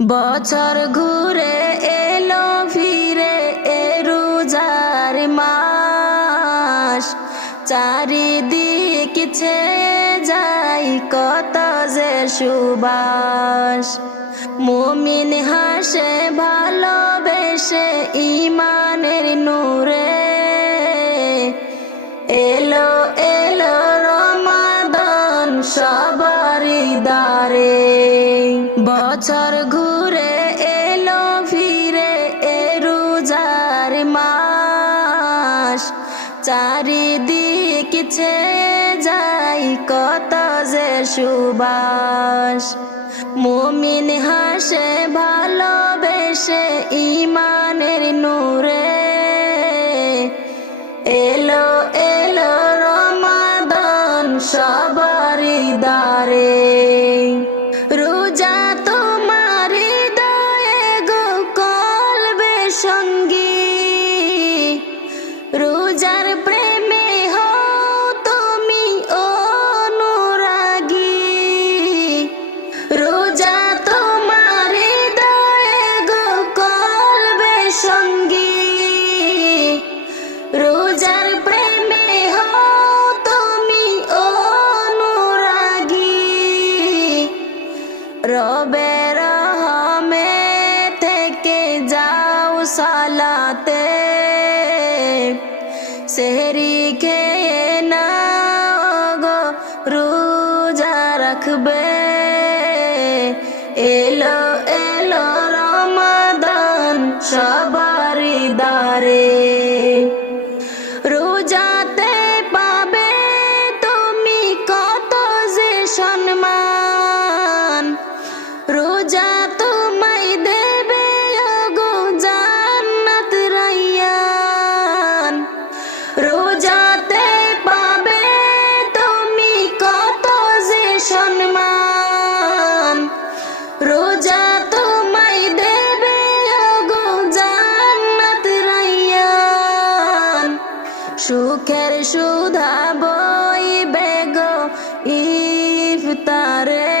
বছর ঘুরে এলো, ফিরে এ রোজার মাস। চারিদিক ছেয়ে যাই কত যে সুবাস। মুমিন হাসে, ভালোবেসে ইমানের নূরে। এলো এলো রমাদন সবারি দারে বছর মাস চারিদিক ছেয়ে যাই কত যে সুবাস। মুমিন হাসে ভালোবেসে ইমানের নূরে রবের রহমে থেকে যাও সালাতে। সেহরি খেয়ে না গো, রোজা রাখবে। এলো এলো রমাদান সবারই সুখের সুধা বই বেগ ইফতারে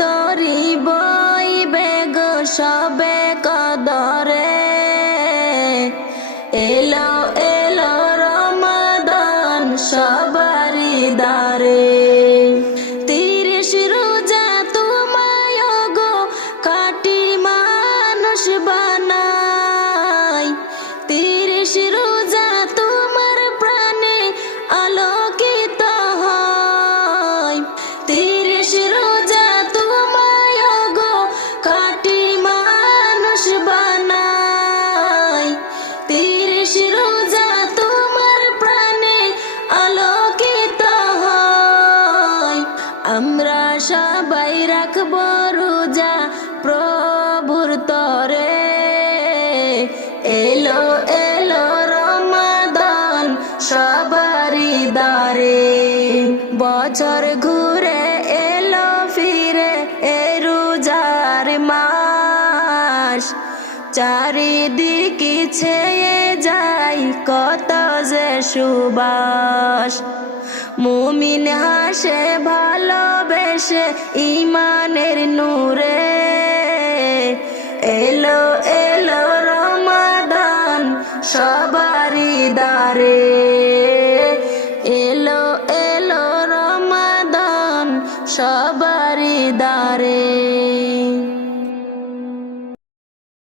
তরি বইবে গো সবে আমরা সবাই রাখব রোজা প্রভুর তরে। এলো এলো রমাদান সবারই দারে বছর ঘুরে এলো, ফিরে এ রোজার মাস। চারিদিকে ছেয়ে যাই কত যে সুবাস। মুমিন হাসে ভালোবেসে ইমানের নূরে